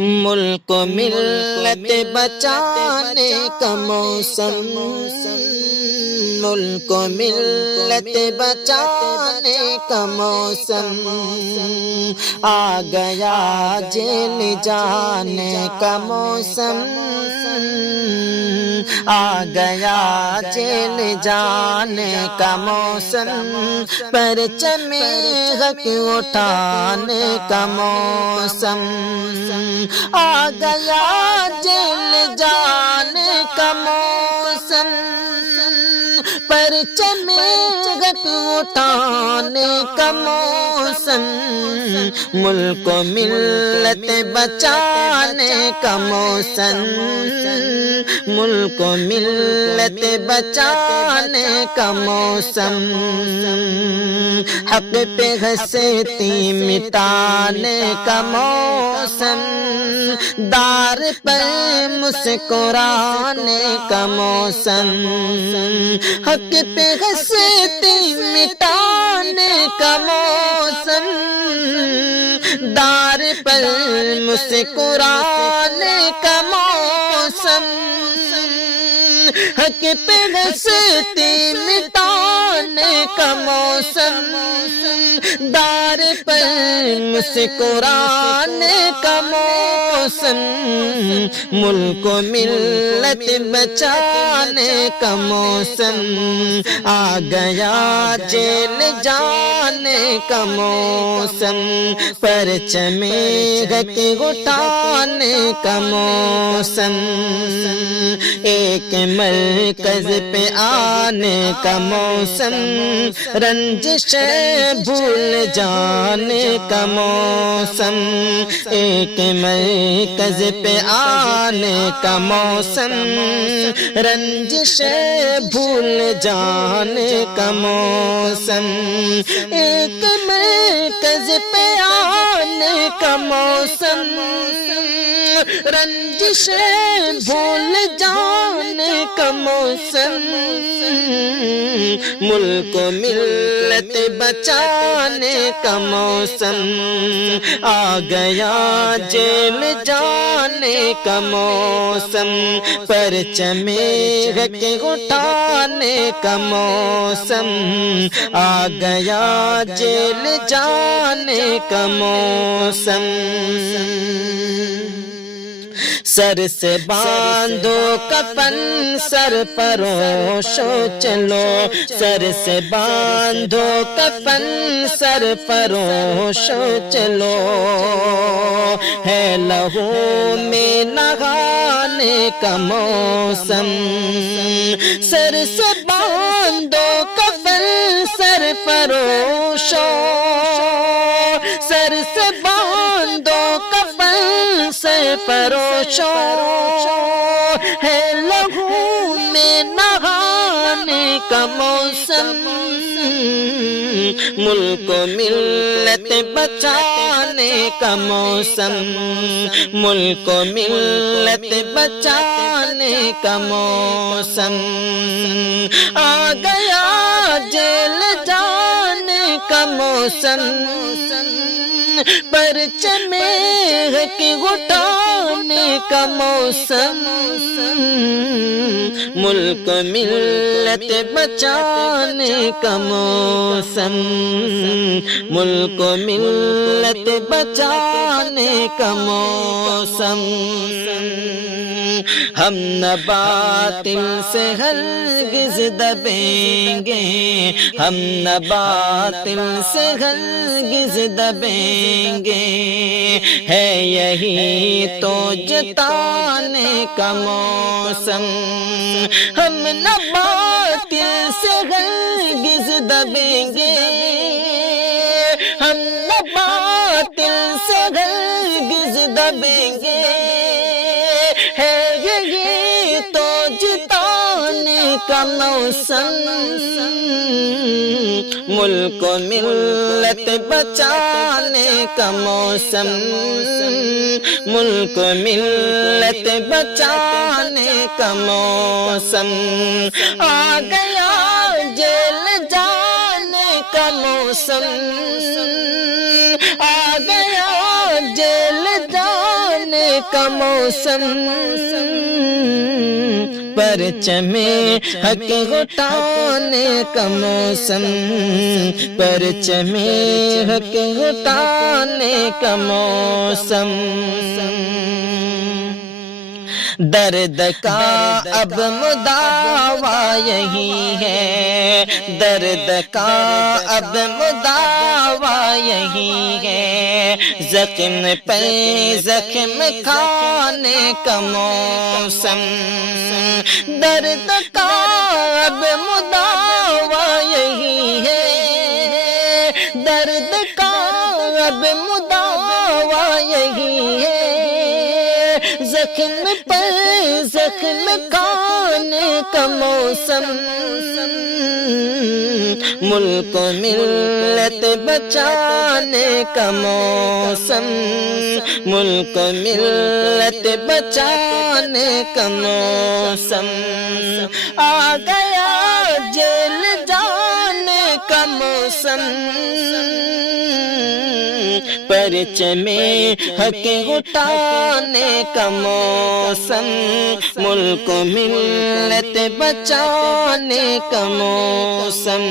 ملک و ملت بچانے کا موسم، ملک و ملت بچانے کا موسم، آ گیا جیل جانے کا موسم، آ گیا جیل جانے کا موسم، پرچم حق اٹھانے کا موسم، آ گیا جیل جانے کا موسم، پرچم حق اٹھانے کا موسم، ملک و ملت بچانے کا موسم، ملک و ملت بچانے کا موسم، حق پہ گھسیٹی مٹانے کا موسم، دار پر مسکرانے کا موسم، حق پہ گھسیٹی مٹانے کا موسم، دار پر مسکرانے کا موسم، حق پہ گھسیٹی مٹانے کا موسم، دار پر مسکرانے کا موسم، ملک و ملت بچانے کا موسم، آ گیا جیل جانے کا موسم، پرچم حق اٹھانے کا موسم، ایک مرکز پہ آنے کا موسم، رنجش بھول جانے کا موسم، ایک مرکز پہ آنے کا موسم، رنجش بھول جانے کا موسم، ایک مرکز پہ آنے کا موسم، رنجش بھول جانے کا موسم، ملک و ملت بچانے کا موسم، آ گیا جیل جانے کا موسم، پرچم حق اٹھانے کا موسم، آ گیا جیل جانے کا موسم، سر سے باندھو کفن سر پروشو چلو، سر سے باندھو کفن سر پروشو چلو، ہے لہو میں نہانے کا موسم، سر سے باندھو کفن سر پروشو، سر سے باندھو کفن سر پروشو، ہے لہو میں نہانے کا موسم، ملک و ملت بچانے کا موسم، ملک و ملت بچانے کا موسم، آ گیا جیل جانے کا موسم، پرچم حق اٹھانے کا موسم، ملک و ملت بچانے کا موسم، ملک و ملت بچانے کا موسم، ہم نہ باطل سے ہرگز دبیں گے، ہم نہ باطل سے ہرگز دبیں گے، ہے یہی تو جتانے کا موسم، ہم نہ باطل سے ہرگز دبیں گے، ہم نہ باطل سے ہرگز دبیں گے، ہے یہی تو جتانے کا موسم، ملک و ملت بچانے کا موسم، ملک و ملت بچانے کا موسم، آ گیا جیل جانے کا موسم، آ گیا جیل جانے کا موسم پرچم حق اٹھانے کا موسم پرچم حق اٹھانے کا موسم درد کا اب مداوا یہی ہے درد کا اب مداوا یہی ہے زخم پہ زخم کھانے کا موسم درد کا اب مداوا یہی ہے درد کا اب مداوا یہی ہے زخم پر زخم کھانے کا موسم ملک و ملت بچانے کا موسم ملک و ملت بچانے کا موسم آ گیا جیل جانے کا موسم پرچم حق اٹھانے کا موسم ملک و ملت بچانے کا موسم